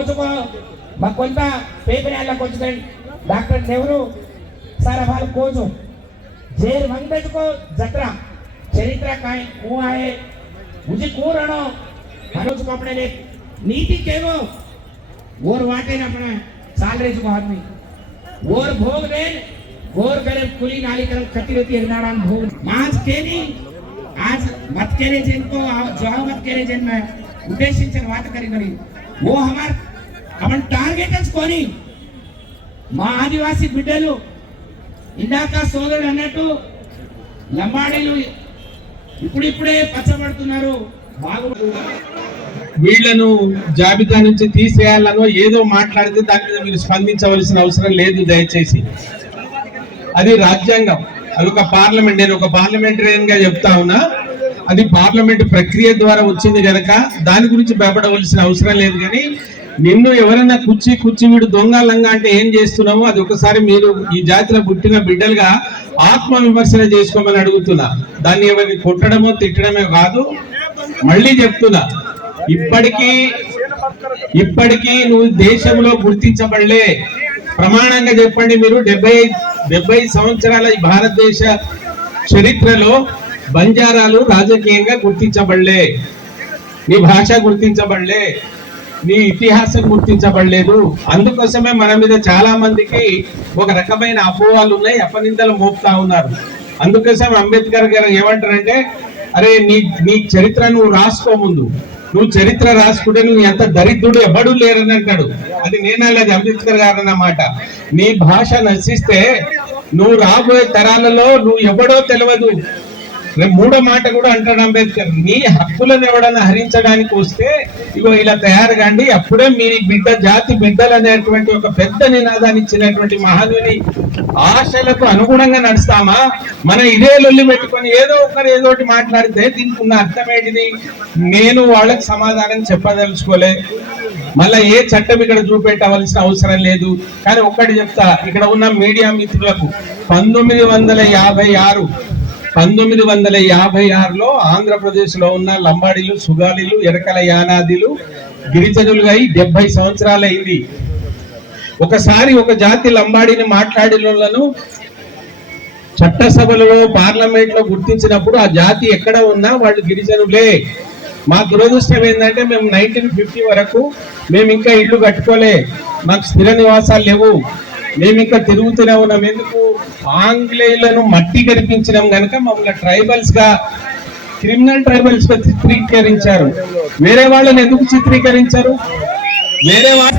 ಹೋಗಬೇಕು ಭಗವಂತ ಪೇಪರೆಲ್ಲ ಕೊಚ್ಕೊಂಡು ಡಾಕ್ಟರ್ ನೆಹರು ಸರ್ ಅವಾಗ ಕೋಜು ಜೇರ್ ಬಂದ್ಬೇಕೋ ಜತ್ರ ಚರಿತ್ರ ಕಾಯಿ ಹೂ ಆಯೆ ಮುಜಿ ಕೂರಣ ಹನೋಜ್ಕೋ ಅಪಣೆ ನೀತಿ ಕೇವೋ और वाटे ना अपना साल रहे चुका आदमी और भोग दे और करे कुली नाली कर खती रहती है नारायण भोग मांस के नहीं आज मत कहने जिनको जाओ मत कहने जिन में उद्देश्य से बात करी करी वो हमारे అమన్ టార్గెట్ కొని. మా ఆదివాసీ బిడ్డలు ఇందాక సోదరుడు అన్నట్టు లంబాడీలు ఇప్పుడిప్పుడే పచ్చబడుతున్నారు. వీళ్ళను జాబితా నుంచి తీసేయాలనో ఏదో మాట్లాడితే దాని మీద మీరు స్పందించవలసిన అవసరం లేదు దయచేసి. అది రాజ్యాంగం. అది ఒక పార్లమెంట్. నేను ఒక పార్లమెంటరియన్గా చెప్తా ఉన్నా. అది పార్లమెంట్ ప్రక్రియ ద్వారా వచ్చింది కనుక దాని గురించి భయపడవలసిన అవసరం లేదు కానీ నిన్ను ఎవరైనా కుర్చీ కుర్చీ వీడు దొంగలంగా అంటే ఏం చేస్తున్నామో అది ఒకసారి మీరు ఈ జాతిలో పుట్టిన బిడ్డలుగా ఆత్మ విమర్శన చేసుకోమని అడుగుతున్నా. దాన్ని ఎవరిని కొట్టడమో తిట్టడమే కాదు మళ్ళీ చెప్తున్నా. ఇప్పటికీ ఇప్పటికీ నువ్వు దేశంలో గుర్తించబడలే. ప్రమాణంగా చెప్పండి మీరు డెబ్బై డెబ్బై సంవత్సరాల ఈ భారతదేశ చరిత్రలో బంజారాలు రాజకీయంగా గుర్తించబడలే. నీ భాష గుర్తించబడలే. నీ ఇతిహాసం గుర్తించబడలేదు. అందుకోసమే మన మీద చాలా మందికి ఒక రకమైన అపోహలు ఉన్నాయి అపనిందలు మోపుతా ఉన్నారు. అందుకోసం అంబేద్కర్ గారు ఏమంటారంటే అరే నీ నీ చరిత్ర నువ్వు రాసుకో ముందు. నువ్వు చరిత్ర రాసుకుంటే నువ్వు ఎంత దరిద్రుడు ఎవడు లేరని అంటాడు. అది నేనలేదు అంబేద్కర్ గారు అన్నమాట. నీ భాష నశిస్తే నువ్వు రాబోయే తరాలలో నువ్వు ఎవడో తెలియదు మూడో మాట కూడా అంటాడు అంబేద్కర్ నీ హక్కులను ఎవడన్నా హరించడానికి వస్తే ఇగో ఇలా తయారు కాండి అప్పుడే మీ బిడ్డ జాతి బిడ్డలు అనేటువంటి ఒక పెద్ద నినాదాన్ని ఇచ్చినటువంటి మహానుని ఆశలకు అనుగుణంగా నడుస్తామా? మన ఇదే లొల్లి పెట్టుకొని ఏదో ఒకరు ఏదో ఒకటి మాట్లాడితే దీనికి ఉన్న అర్థం ఏంటిది నేను వాళ్ళకి సమాధానం చెప్పదలుచుకోలే. మళ్ళా ఏ చట్టం ఇక్కడ చూపెట్టవలసిన అవసరం లేదు. కానీ ఒక్కటి చెప్తా ఇక్కడ ఉన్న మీడియా మిత్రులకు పంతొమ్మిది వందల యాభై ఆరు పంతొమ్మిది వందల యాభై ఆరులో ఆంధ్రప్రదేశ్లో ఉన్న లంబాడీలు సుగాలీలు ఎరకల యానాదిలు గిరిజనులుగా అయి డెబ్బై సంవత్సరాలు ఒకసారి ఒక జాతి లంబాడిని మాట్లాడినలను చట్టసభలలో పార్లమెంట్లో గుర్తించినప్పుడు ఆ జాతి ఎక్కడ ఉన్నా వాళ్ళు గిరిజనులే. మా దురదృష్టం ఏంటంటే మేము నైన్టీన్ ఫిఫ్టీ వరకు మేము ఇంకా ఇల్లు కట్టుకోలే. మాకు స్థిర నివాసాలు లేవు. మేము ఇంకా తిరుగుతూనే ఉన్నాం. ఎందుకు? ఆంగ్లేయులను మట్టి గడిపించినాం కనుక మమ్మల్ని ట్రైబల్స్గా క్రిమినల్ ట్రైబల్స్గా చిత్రీకరించారు. వేరే వాళ్ళని ఎందుకు చిత్రీకరించారు? వేరే వాళ్ళ